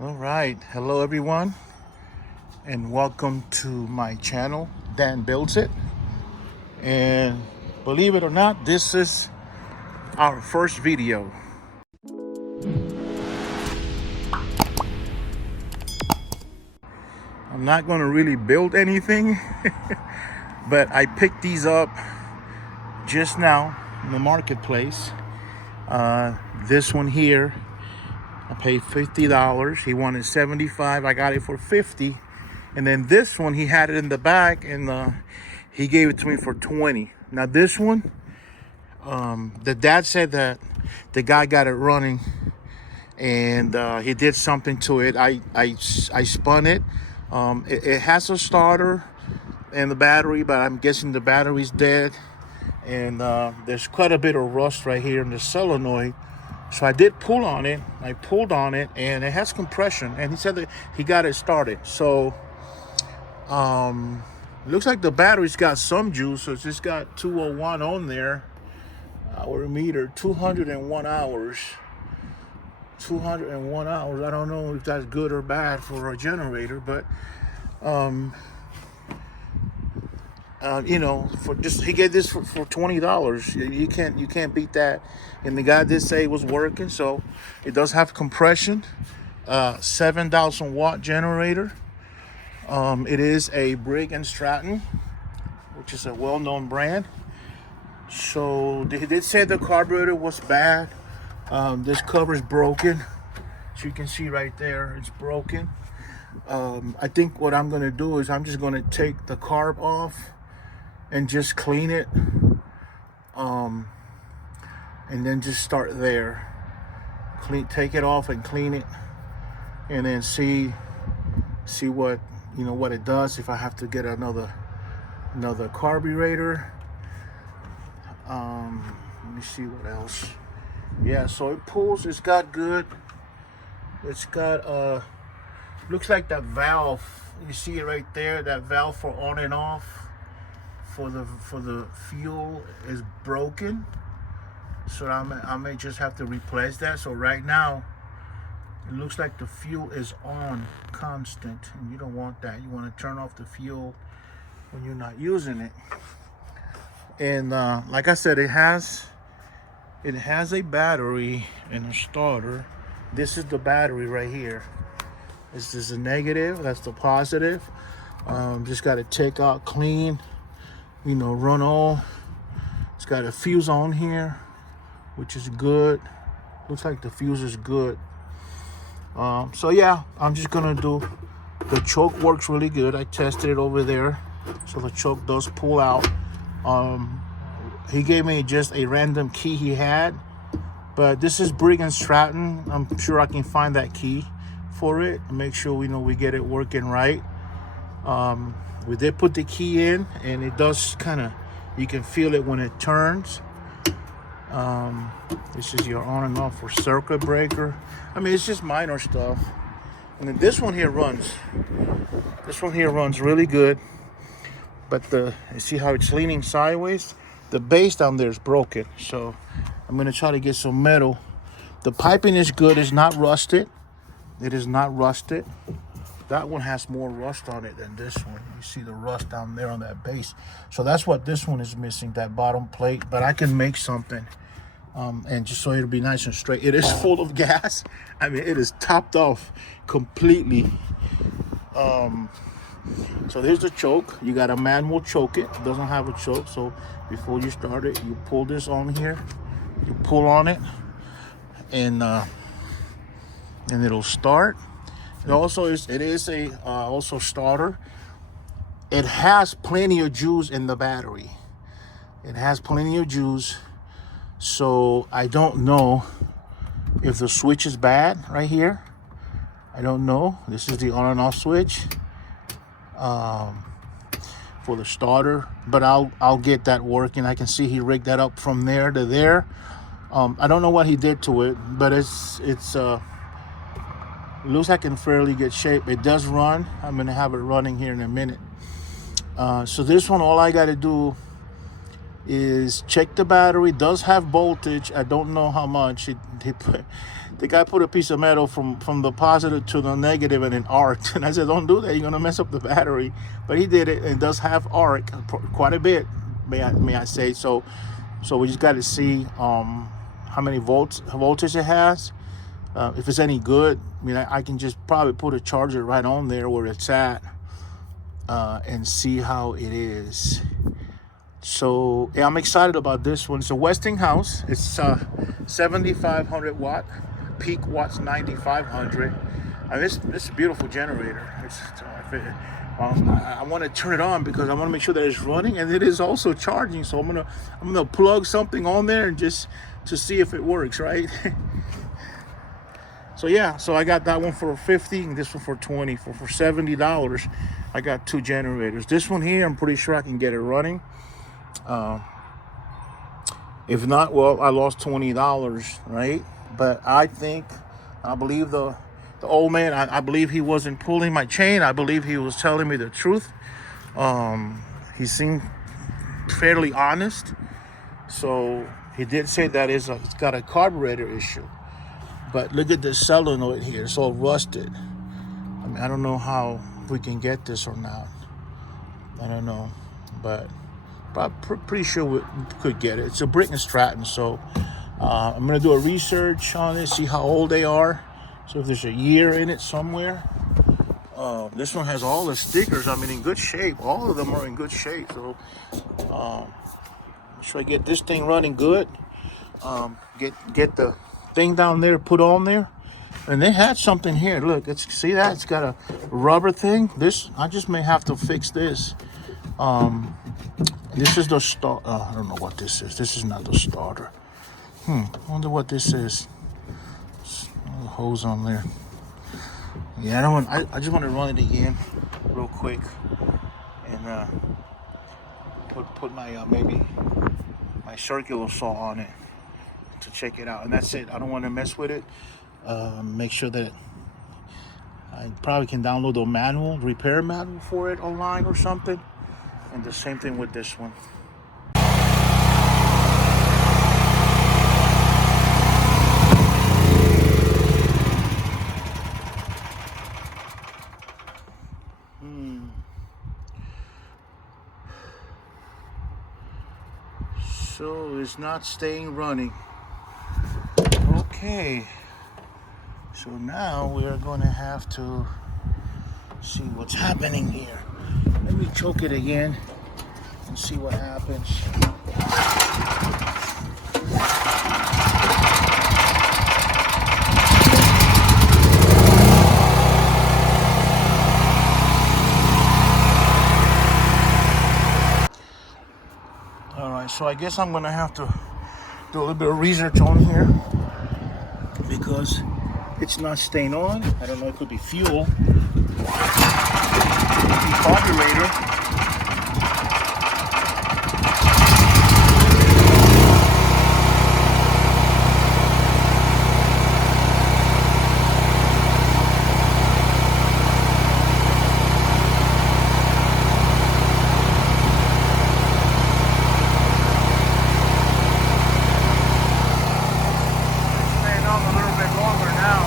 All right, hello everyone, and welcome to my channel. Dan Builds It, and believe it or not, this is our first video. I'm not going to really build anything, but I picked these up just now in the marketplace. This one here, I paid $50. He wanted $75. I got it for $50. And then this one, he had it in the back, and he gave it to me for $20. Now this one, the dad said that the guy got it running, and he did something to it. I spun it. It has a starter and the battery, but I'm guessing the battery's dead. And there's quite a bit of rust right here in the solenoid. So I did pull on it. I pulled on it, and it has compression. And he said that he got it started. So looks like the battery's got some juice. So it's just got 201 on there. Hour meter, 201 hours. 201 hours. I don't know if that's good or bad for a generator, but for just he gave this for $20. You can't beat that. And the guy did say it was working, so it does have compression. 7,000 watt generator. It is a Briggs and Stratton, which is a well-known brand. So they did say the carburetor was bad. This cover is broken, so you can see right there it's broken. I think what I'm gonna do is I'm just gonna take the carb off and just clean it, and then just start there. Take it off and clean it, and then see what what it does. If I have to get another carburetor. Let me see what else. Yeah, so it pulls. It's got good. It's got looks like that valve. You see it right there. That valve for on and off for the fuel is broken. So I may just have to replace that. So right now, it looks like the fuel is on constant, and you don't want that. You want to turn off the fuel when you're not using it. And like I said, it has a battery and a starter. This is the battery right here. This is the negative. That's the positive. Just got to take out, clean, run all. It's got a fuse on here, which is good. Looks like the fuse is good. So yeah, I'm just gonna do. The choke works really good. I tested it over there, so the choke does pull out. He gave me just a random key he had, but this is Briggs and Stratton. I'm sure I can find that key for it and make sure we get it working right. We did put the key in, and it does you can feel it when it turns. This is your on and off for circuit breaker. I mean, it's just minor stuff. And then this one here runs really good, but you see how it's leaning sideways? The base down there is broken, so I'm gonna try to get some metal. The piping is good. It's not rusted. It is not rusted. That one has more rust on it than this one. You see the rust down there on that base. So that's what this one is missing, that bottom plate. But I can make something, and just so it'll be nice and straight. It is full of gas. I mean, it is topped off completely. So there's the choke. You got a manual choke. It doesn't have a choke. So before you start it, you pull this on here. You pull on it, and it'll start. It also is a also starter. It has plenty of juice in the battery. It has plenty of juice. So I don't know if the switch is bad right here. I don't know. This is the on and off switch for the starter, but I'll get that working. I can see he rigged that up from there to there. I don't know what he did to it, but it's looks like in fairly good shape. It does run. I'm gonna have it running here in a minute. So this one, all I got to do is check the battery. Does have voltage. I don't know how much. The guy put a piece of metal from the positive to the negative and it arced. And I said, don't do that. You're gonna mess up the battery. But he did it, and it does have arc quite a bit. May I say so? So we just got to see how many voltage it has. If it's any good, I mean, I can just probably put a charger right on there where it's at and see how it is. So yeah, I'm excited about this one. It's a Westinghouse. It's 7,500 watt, peak watts 9,500. This is a beautiful generator. I want to turn it on because I want to make sure that it's running and it is also charging. So I'm gonna plug something on there and just to see if it works, right? So yeah, so I got that one for 50 and this one for 20. For $70, I got two generators. This one here, I'm pretty sure I can get it running. If not, well, I lost $20, right? But I believe the old man, I believe he wasn't pulling my chain. I believe he was telling me the truth. He seemed fairly honest. So he did say that it's got a carburetor issue. But look at this solenoid here. It's all rusted. I mean, I don't know how we can get this or not. I don't know. But pretty sure we could get it. It's a Briggs and Stratton. So I'm going to do a research on it, see how old they are. So if there's a year in it somewhere. This one has all the stickers. I mean, in good shape. All of them are in good shape. So should I get this thing running good? Get the thing down there put on there. And they had something here. Look, see that? It's got a rubber thing. This, I just may have to fix this. This is the start. I don't know what this is. This is not the starter. I wonder what this is. A hose on there. Yeah, I just want to run it again, real quick, and put my maybe my circular saw on it to check it out, and that's it. I don't want to mess with it. Make sure that I probably can download a repair manual for it online or something. And the same thing with this one. So it's not staying running. Okay. So now we are going to have to see what's happening here. Let me choke it again and see what happens. All right, so I guess I'm gonna have to do a little bit of research on here because it's not staying on. I don't know, it could be fuel. Carburetor. Staying on a little bit longer now.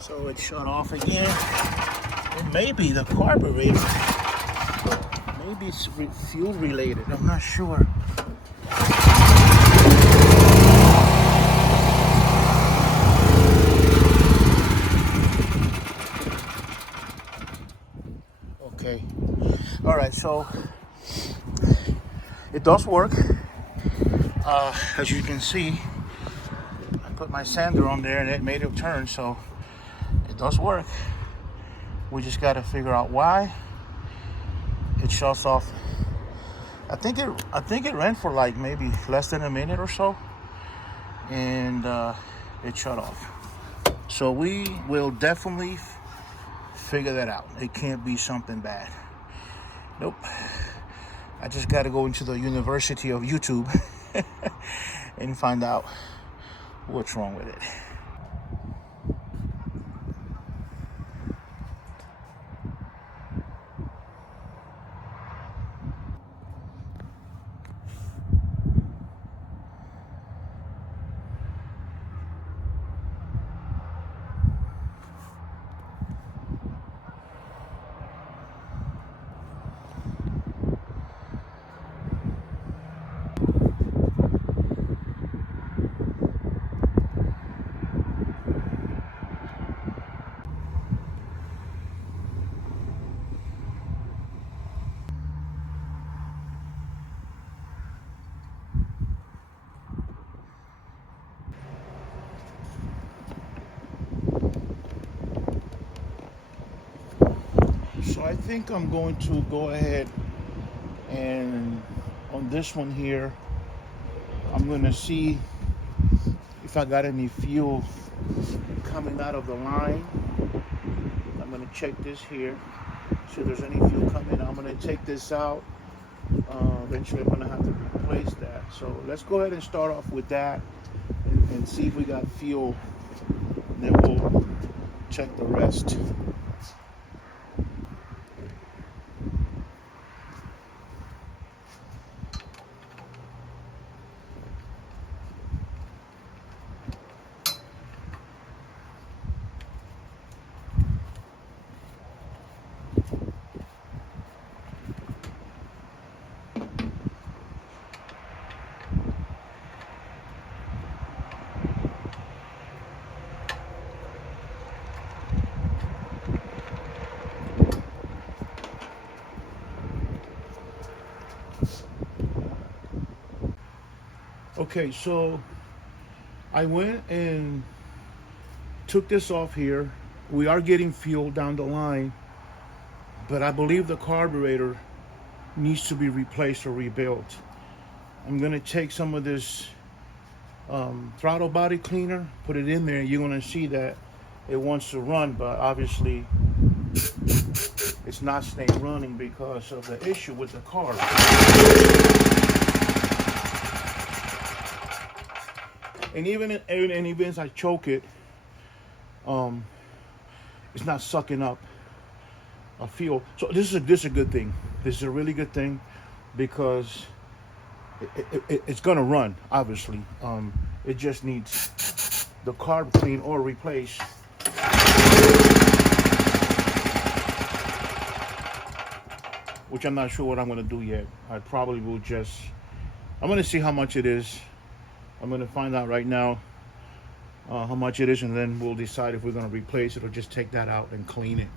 So it shut off again. It may be the carburetor. Maybe it's fuel related. I'm not sure. Okay. All right. So it does work. As you can see, I put my sander on there and it made it turn. So it does work. We just got to figure out why it shuts off. I think it ran for like maybe less than a minute or so, and it shut off. So we will definitely figure that out. It can't be something bad. Nope. I just got to go into the University of YouTube and find out what's wrong with it. So I think I'm going to go ahead and on this one here, I'm going to see if I got any fuel coming out of the line. I'm going to check this here, see if there's any fuel coming. I'm going to take this out. Eventually I'm going to have to replace that. So let's go ahead and start off with that and see if we got fuel. Then we'll check the rest. Okay, so I went and took this off here. We are getting fuel down the line, but I believe the carburetor needs to be replaced or rebuilt. I'm going to take some of this throttle body cleaner, put it in there. You're going to see that it wants to run, but obviously it's not staying running because of the issue with the carb. And even as I choke it, it's not sucking up fuel. So this is a good thing. This is a really good thing because it's gonna run. Obviously, it just needs the carb clean or replaced. Which I'm not sure what I'm gonna do yet. I probably will just. I'm gonna see how much it is. I'm going to find out right now how much it is, and then we'll decide if we're going to replace it or just take that out and clean it.